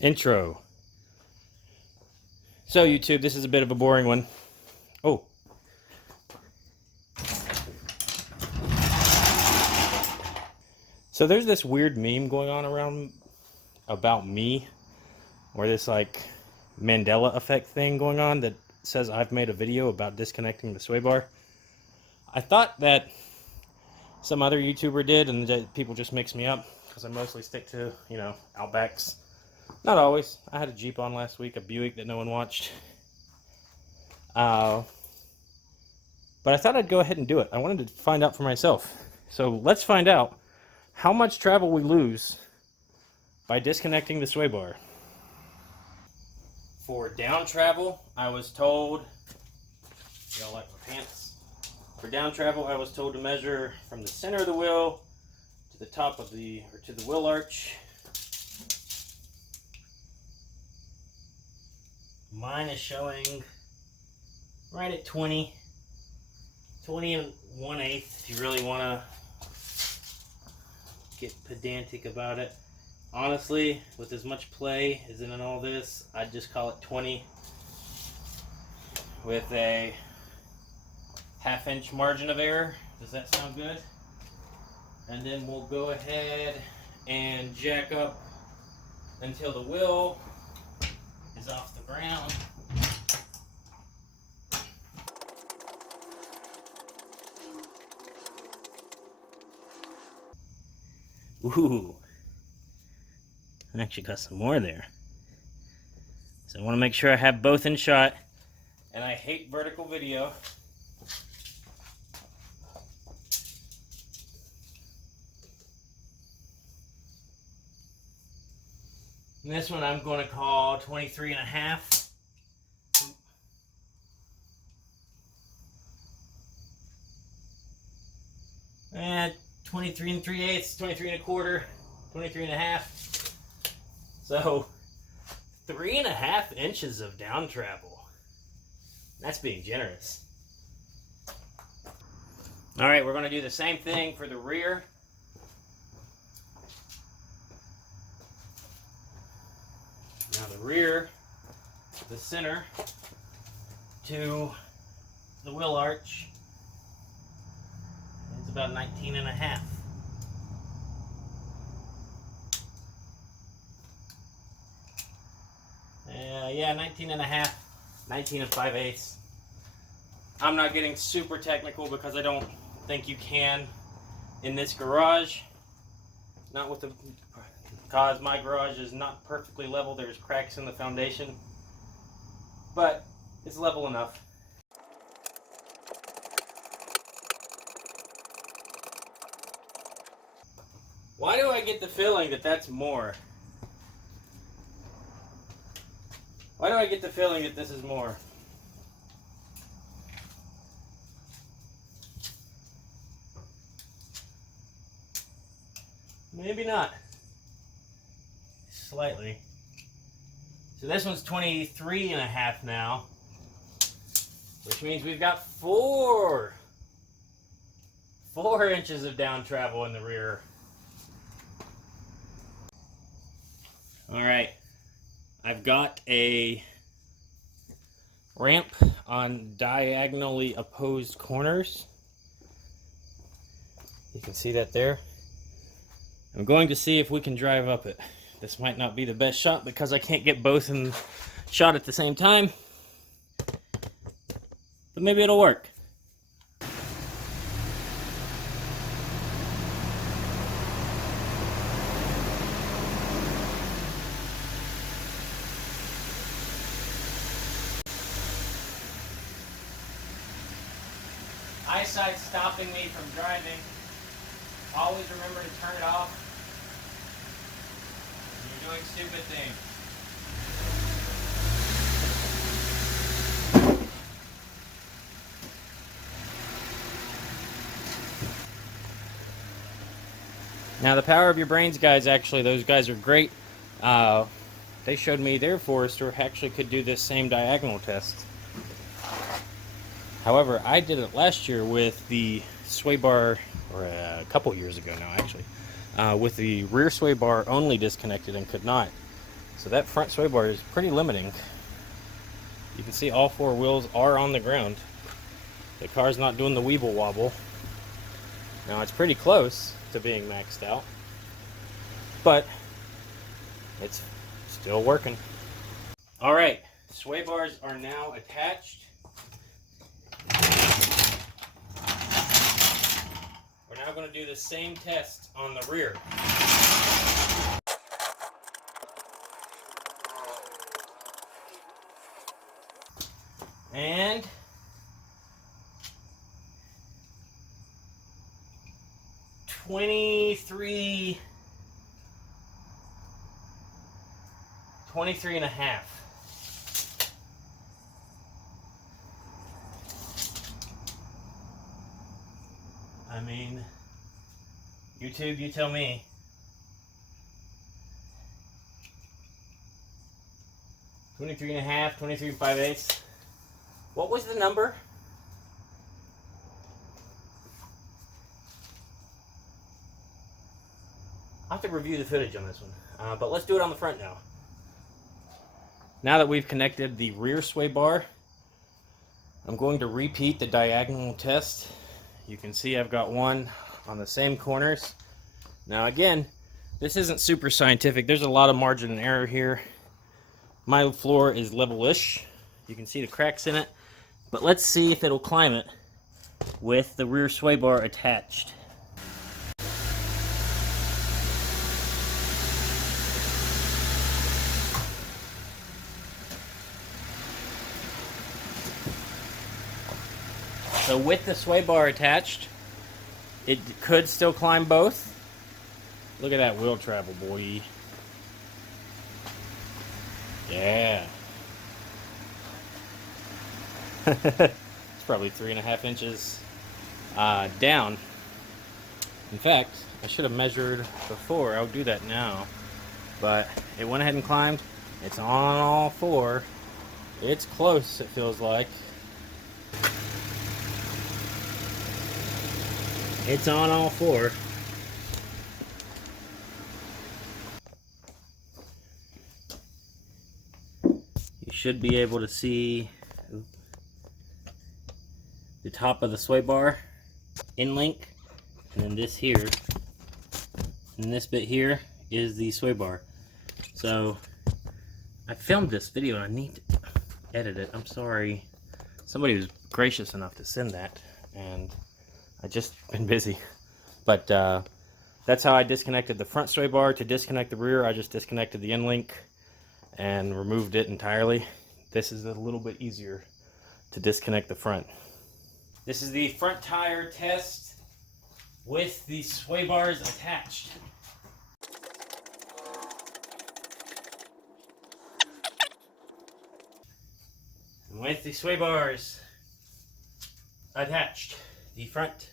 Intro. So YouTube, this is a bit of a boring one. Oh. So there's this weird meme going on around about me, or this like Mandela effect thing going on that says I've made a video about disconnecting the sway bar. I thought that some other YouTuber did and that people just mix me up because I mostly stick to, Outbacks. Not always. I had a Jeep on last week, a Buick that no one watched. But I thought I'd go ahead and do it. I wanted to find out for myself. So let's find out how much travel we lose by disconnecting the sway bar. For down travel, I was told, y'all like my pants? For down travel, I was told to measure from the center of the wheel to the top of the, or to the wheel arch. Mine is showing right at 20 and 1/8 if you really want to get pedantic about it. Honestly, with as much play as in all this, I'd just call it 20 with a 1/2 inch margin of error. Does that sound good? And then we'll go ahead and jack up until the wheel is off the ground. Ooh, I actually got some more there. So I want to make sure I have both in shot. And I hate vertical video. And this one I'm going to call 23.5. And 23 3/8, 23 1/4, 23.5. So 3.5 inches of down travel. That's being generous. All right, we're going to do the same thing for the rear. Now the rear, the center to the wheel arch is about 19.5. Yeah, 19.5, 19 5/8. I'm not getting super technical because I don't think you can in this garage. Not with the, because my garage is not perfectly level. There's cracks in the foundation, but it's level enough. Why do I get the feeling that that's more? Why do I get the feeling that this is more? Maybe not. Slightly. So this one's 23.5 now, which means we've got 4 inches of down travel in the rear. All right. I've got a ramp on diagonally opposed corners. You can see that there. I'm going to see if we can drive up it. This might not be the best shot because I can't get both in shot at the same time, but maybe it'll work. Eyesight's stopping me from driving. Always remember to turn it off when you're doing stupid things. Now the Power of Your Brains guys, actually, those guys are great. They showed me their Forester actually could do this same diagonal test. However, I did it last year with the sway bar, or a couple years ago now actually, with the rear sway bar only disconnected and could not. So that front sway bar is pretty limiting. You can see all 4 wheels are on the ground. The car's not doing the weeble wobble. Now it's pretty close to being maxed out, but it's still working. All right, sway bars are now attached. We're now going to do the same test on the rear. And twenty-three and a half. I mean, YouTube, you tell me. 23 and a half, 23 and 5/8. What was the number? I'll have to review the footage on this one, but let's do it on the front now. Now that we've connected the rear sway bar, I'm going to repeat the diagonal test. You can see I've got one on the same corners. Now again, this isn't super scientific. There's a lot of margin of error here. My floor is level-ish. You can see the cracks in it. But let's see if it'll climb it with the rear sway bar attached. So with the sway bar attached, it could still climb both. Look at that wheel travel, boy. Yeah. It's probably 3.5 inches down. In fact, I should have measured before. I'll do that now. But it went ahead and climbed. It's on all 4. It's close, it feels like. It's on all 4. You should be able to see the top of the sway bar in link, and then this here, and this bit here is the sway bar. So I filmed this video and I need to edit it. I'm sorry. Somebody was gracious enough to send that, and I just been busy. But that's how I disconnected the front sway bar. To disconnect the rear, I just disconnected the end link and removed it entirely. This is a little bit easier to disconnect the front. This is the front tire test with the sway bars attached. And with the sway bars attached, the front,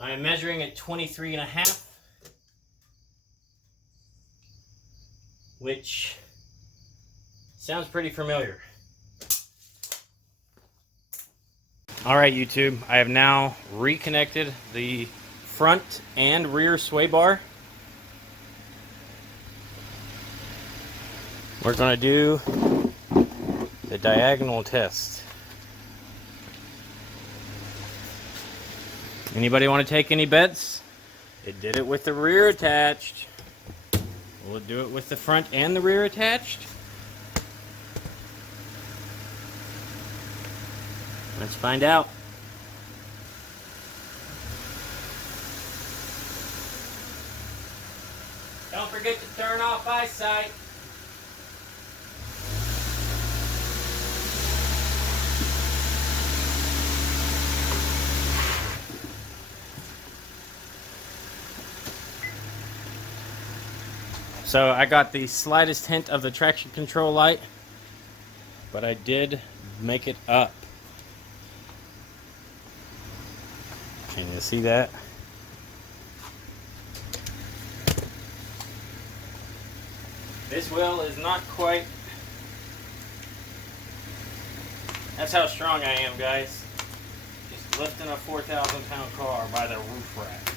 I am measuring at 23 and a half, which sounds pretty familiar. All right, YouTube, I have now reconnected the front and rear sway bar. We're going to do the diagonal test. Anybody want to take any bets? It did it with the rear attached. Will it do it with the front and the rear attached? Let's find out. Don't forget to turn off eyesight. So I got the slightest hint of the traction control light, but I did make it up. Can you see that? This wheel is not quite... That's how strong I am, guys. Just lifting a 4,000-pound car by the roof rack.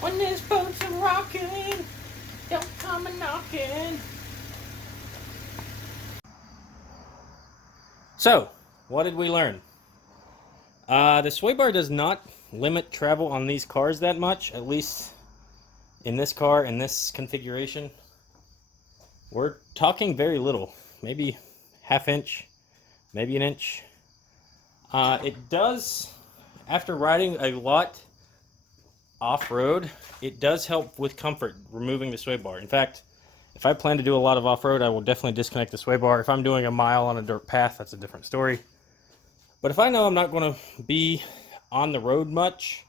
When this boat's a rockin', Don't come a knocking. So, what did we learn? The sway bar does not limit travel on these cars that much, at least in this car, in this configuration. We're talking very little, maybe ½ inch, maybe an inch. It does, after riding a lot off-road, it does help with comfort, removing the sway bar. In fact, if I plan to do a lot of off-road, I will definitely disconnect the sway bar. If I'm doing a mile on a dirt path, that's a different story. But if I know I'm not going to be on the road much,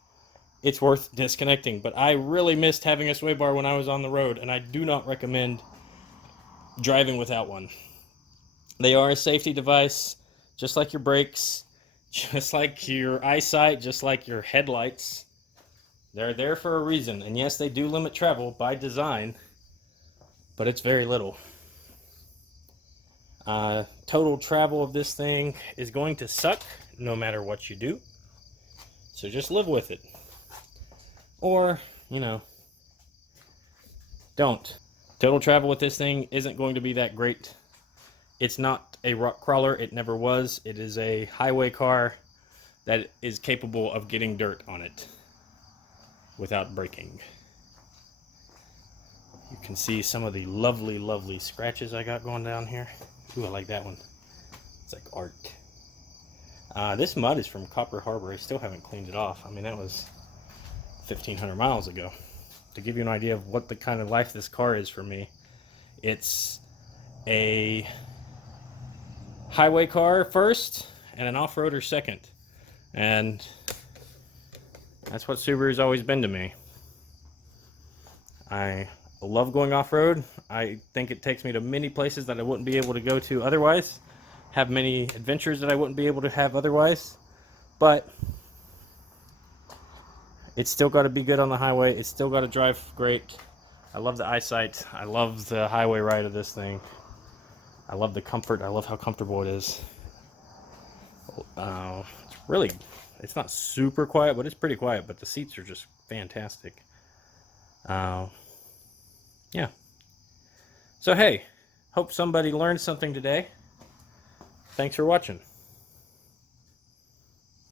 it's worth disconnecting. But I really missed having a sway bar when I was on the road, and I do not recommend driving without one. They are a safety device, just like your brakes, just like your eyesight, just like your headlights. They're there for a reason. And yes, they do limit travel by design, but it's very little. Total travel of this thing is going to suck no matter what you do. So just live with it. Or, you know, don't. Total travel with this thing isn't going to be that great. It's not a rock crawler. It never was. It is a highway car that is capable of getting dirt on it without breaking. You can see some of the lovely, lovely scratches I got going down here. Ooh, I like that one. It's like art. This mud is from Copper Harbor. I still haven't cleaned it off. I mean, that was 1,500 miles ago. To give you an idea of what the kind of life this car is for me, it's a highway car first and an off-roader second. And that's what Subaru's always been to me. I love going off-road. I think it takes me to many places that I wouldn't be able to go to otherwise. Have many adventures that I wouldn't be able to have otherwise. But it's still got to be good on the highway. It's still got to drive great. I love the eyesight. I love the highway ride of this thing. I love the comfort. I love how comfortable it is. It's not super quiet, but it's pretty quiet. But the seats are just fantastic. Yeah. So hey, hope somebody learned something today. Thanks for watching.